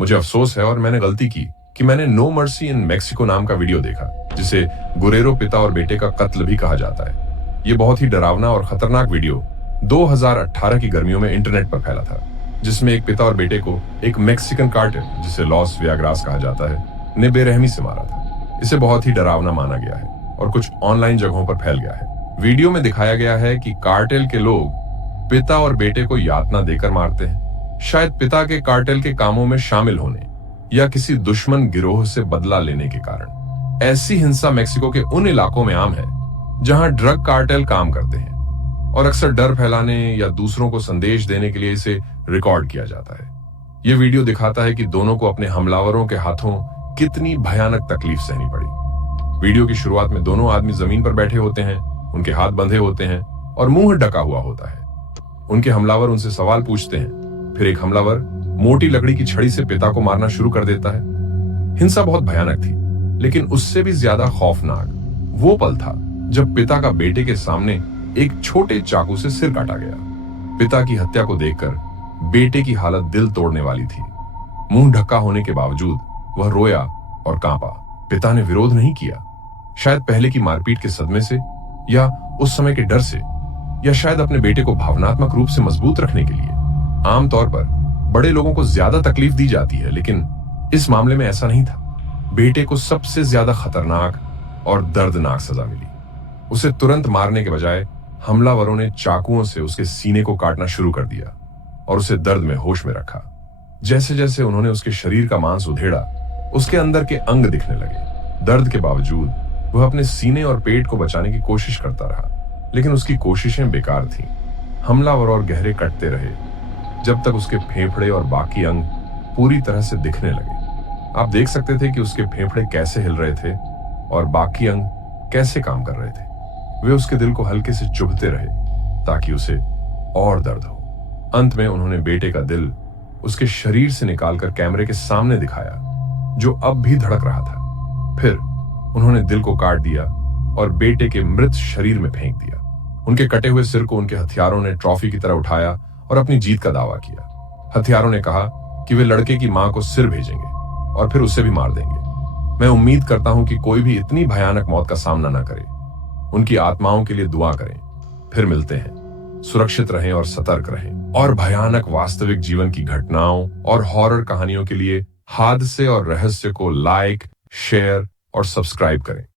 मुझे अफसोस है और मैंने गलती की कि मैंने नो मर्सी इन मेक्सिको नाम का वीडियो देखा, जिसे गुरेरो पिता और बेटे का कत्ल भी कहा जाता है। ये बहुत ही डरावना और खतरनाक वीडियो 2018 की गर्मियों में इंटरनेट पर फैला था, जिसमें एक पिता और बेटे को एक मेक्सिकन कार्टेल, जिसे लॉस वेगास कहा जाता है, ने बेरहमी से मारा था। इसे बहुत ही डरावना माना गया है और कुछ ऑनलाइन जगहों पर फैल गया है। वीडियो में दिखाया गया है कि कार्टेल के लोग पिता और बेटे को यातना देकर मारते हैं, शायद पिता के कार्टेल के कामों में शामिल होने या किसी दुश्मन गिरोह से बदला लेने के कारण। ऐसी हिंसा मेक्सिको के उन इलाकों में आम है जहां ड्रग कार्टेल काम करते हैं और अक्सर डर फैलाने या दूसरों को संदेश देने के लिए इसे रिकॉर्ड किया जाता है। यह वीडियो दिखाता है कि दोनों को अपने हमलावरों के हाथों कितनी भयानक तकलीफ सहनी पड़ी। वीडियो की शुरुआत में दोनों आदमी जमीन पर बैठे होते हैं, उनके हाथ बंधे होते हैं और मुंह ढका हुआ होता है। उनके हमलावर उनसे सवाल पूछते हैं। फिर एक हमलावर मोटी लकड़ी की छड़ी से पिता को मारना शुरू कर देता है। हिंसा बहुत भयानक थी, लेकिन उससे भी ज्यादा खौफनाक वो पल था जब पिता का बेटे के सामने एक छोटे चाकू से सिर काटा गया। पिता की हत्या को देखकर बेटे की हालत दिल तोड़ने वाली थी। मुंह ढका होने के बावजूद वह रोया और कांपा। पिता ने विरोध नहीं किया, शायद पहले की मारपीट के सदमे से या उस समय के डर से, या शायद अपने बेटे को भावनात्मक रूप से मजबूत रखने के लिए। आमतौर पर बड़े लोगों को ज्यादा तकलीफ दी जाती है, लेकिन इस मामले में ऐसा नहीं था। बेटे को सबसे ज्यादा खतरनाक और दर्दनाक सजा मिली। उसे तुरंत मारने के बजाय हमलावरों ने चाकुओं से उसके सीने को काटना शुरू कर दिया और उसे दर्द में होश में रखा। जैसे जैसे उन्होंने उसके शरीर का मांस उधेड़ा, उसके अंदर के अंग दिखने लगे। दर्द के बावजूद वह अपने सीने और पेट को बचाने की कोशिश करता रहा, लेकिन उसकी कोशिशें बेकार थीं। हमलावर और गहरे कटते रहे जब तक उसके फेफड़े और बाकी अंग पूरी तरह से दिखने लगे। आप देख सकते थे कि उसके फेफड़े कैसे हिल रहे थे और बाकी अंग कैसे काम कर रहे थे। वे उसके दिल को हल्के से चुभते रहे ताकि उसे और दर्द हो। अंत में उन्होंने बेटे का दिल उसके शरीर से निकालकर कैमरे के सामने दिखाया, जो अब भी धड़क रहा था। फिर उन्होंने दिल को काट दिया और बेटे के मृत शरीर में फेंक दिया। उनके कटे हुए सिर को उनके हथियारों ने ट्रॉफी की तरह उठाया और अपनी जीत का दावा किया। हथियारों ने कहा कि वे लड़के की मां को सिर भेजेंगे और फिर उसे भी मार देंगे। मैं उम्मीद करता हूं कि कोई भी इतनी भयानक मौत का सामना न करे। उनकी आत्माओं के लिए दुआ करें। फिर मिलते हैं। सुरक्षित रहें और सतर्क रहें। और भयानक वास्तविक जीवन की घटनाओं और हॉरर कहानियों के लिए हादसे और रहस्य को लाइक, शेयर और सब्सक्राइब करें।